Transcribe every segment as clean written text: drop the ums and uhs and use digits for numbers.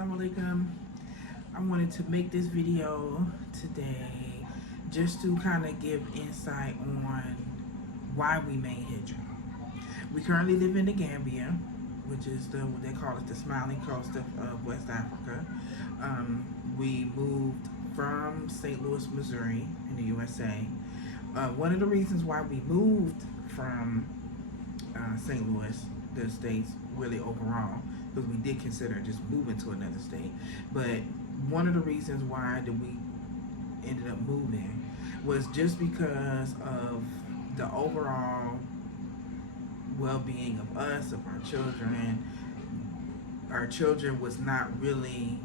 Assalamu alaikum. I wanted to make this video today just to kind of give insight on why we made Hijrah. We currently live in the Gambia, which is what they call it, the smiling coast of West Africa. We moved from St. Louis, Missouri in the USA. One of the reasons why we moved from St. Louis, the States, really overall, because we did consider just moving to another state. But one of the reasons why that we ended up moving was just because of the overall well-being of us, of our children. Our children was not really,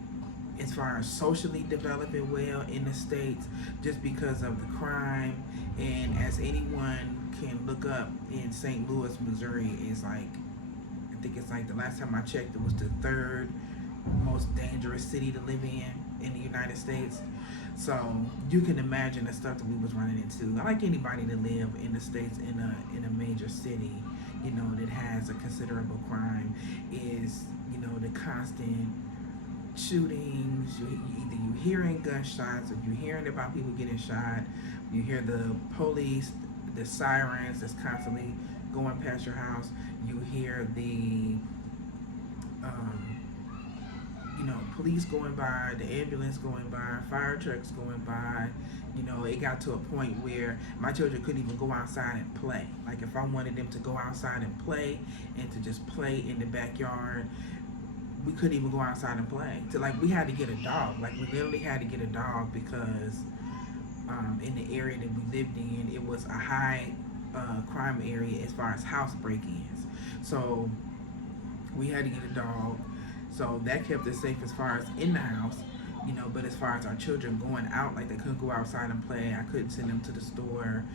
as far as socially developing well in the States, just because of the crime. And as anyone can look up, in St. Louis, Missouri is like, I think it's like, the last time I checked, it was the third most dangerous city to live in the United States. So you can imagine the stuff that we was running into. Like anybody that live in the States in a major city, you know, that has a considerable crime, is, you know, the constant shootings. Either you hearing gunshots, or you hearing about people getting shot. You hear the police, the sirens that's constantly going past your house. You hear the police going by, the ambulance going by, fire trucks going by. You know, it got to a point where my children couldn't even go outside and play. Like if I wanted them to go outside and play, and to just play in the backyard, we couldn't even go outside and play. So like we had to get a dog. Like we literally had to get a dog because in the area that we lived in, it was a high crime area as far as house break-ins. So we had to get a dog. So that kept us safe as far as in the house, you know. But as far as our children going out, like they couldn't go outside and play. I couldn't send them to the store.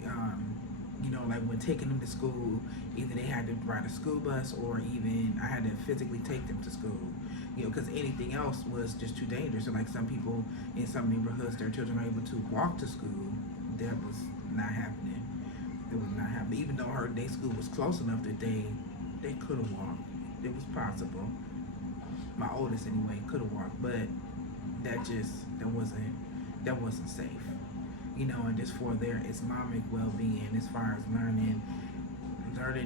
You know, like when taking them to school, either they had to ride a school bus, or even I had to physically take them to school. You know, because anything else was just too dangerous. And like some people in some neighborhoods, their children are able to walk to school. That was not happening. It was not happening. Even though their school was close enough that they could have walked. It was possible. My oldest anyway could have walked, but that wasn't safe. You know, and just for their Islamic well-being, as far as learning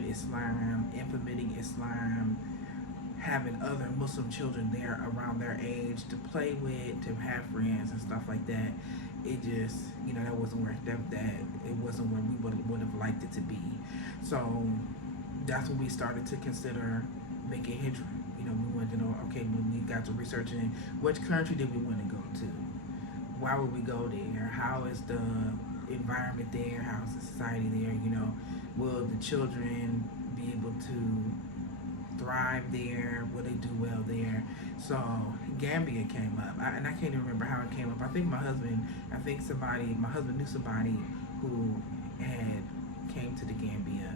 Islam, implementing Islam, having other Muslim children there around their age to play with, to have friends and stuff like that. It just, you know, that wasn't where it wasn't where we would have liked it to be. So that's when we started to consider making Hijrah. You know, we wanted to know, okay, when we got to researching which country did we want to go to? Why would we go there? How is the environment there? How is the society there? You know, will the children be able to thrive there? Will they do well there? So Gambia came up, and I can't even remember how it came up. I think my husband knew somebody who had came to the Gambia.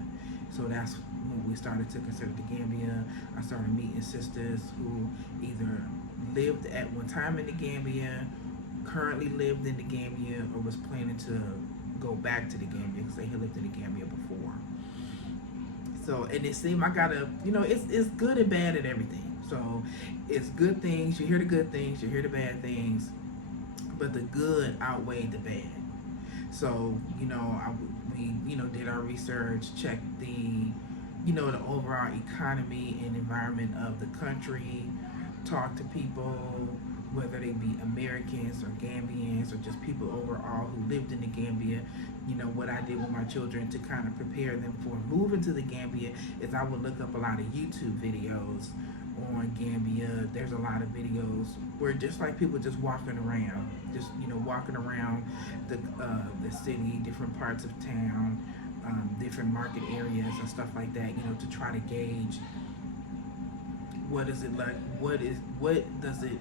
So that's when we started to consider the Gambia. I started meeting sisters who either lived at one time in the Gambia, currently lived in the Gambia, or was planning to go back to the Gambia because they had lived in the Gambia before. So, and it seemed it's good and bad and everything. So it's good things, you hear the good things, you hear the bad things, but the good outweighed the bad. So, you know, we did our research, checked the overall economy and environment of the country, talked to people, whether they be Americans or Gambians or just people overall who lived in the Gambia. You know, what I did with my children to kind of prepare them for moving to the Gambia is I would look up a lot of YouTube videos on Gambia. There's a lot of videos where just like people just walking around, walking around the city, different parts of town, different market areas and stuff like that, you know, to try to gauge what is it like, what does it,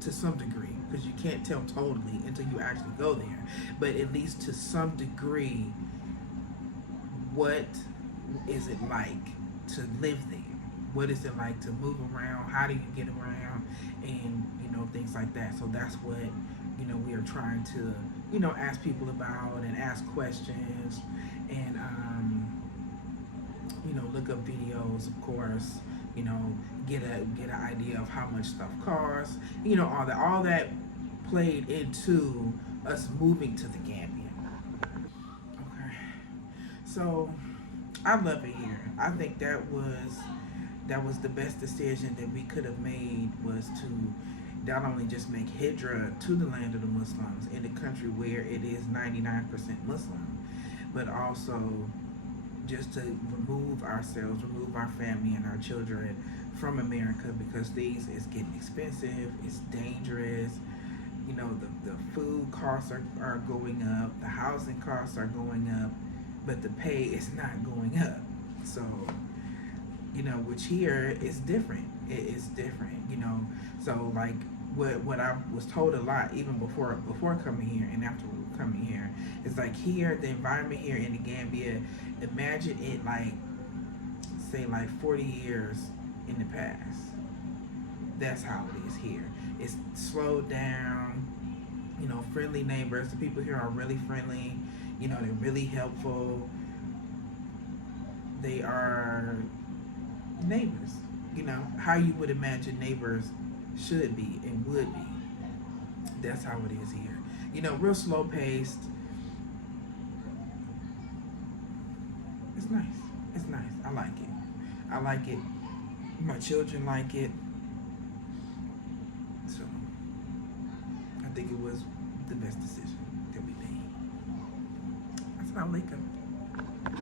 to some degree, because you can't tell totally until you actually go there, but at least to some degree, what is it like to live there? What is it like to move around? How do you get around? And, you know, things like that. So that's what, you know, we are trying to, you know, ask people about and ask questions and, you know, look up videos, of course, you know, get an idea of how much stuff costs, you know, all that played into us moving to the Gambia. Okay, so I love it here. I think that was the best decision that we could have made, was to not only just make Hijrah to the land of the Muslims in a country where it is 99% Muslim, but also just to remove ourselves, remove our family and our children from America, because things is getting expensive, it's dangerous. You know, the food costs are going up, the housing costs are going up, but the pay is not going up. So, you know, which here is different. It is different, you know. So like what I was told a lot even before coming here and after coming here is like here, the environment here in the Gambia, imagine it like, say like 40 years in the past. That's how it is here. It's slowed down, you know, friendly neighbors. The people here are really friendly, you know, they're really helpful. They are neighbors, you know, how you would imagine neighbors should be and would be. That's how it is here. You know, real slow paced. It's nice. It's nice. I like it. I like it. My children like it. So I think it was the best decision that we made. Assalamu alaikum.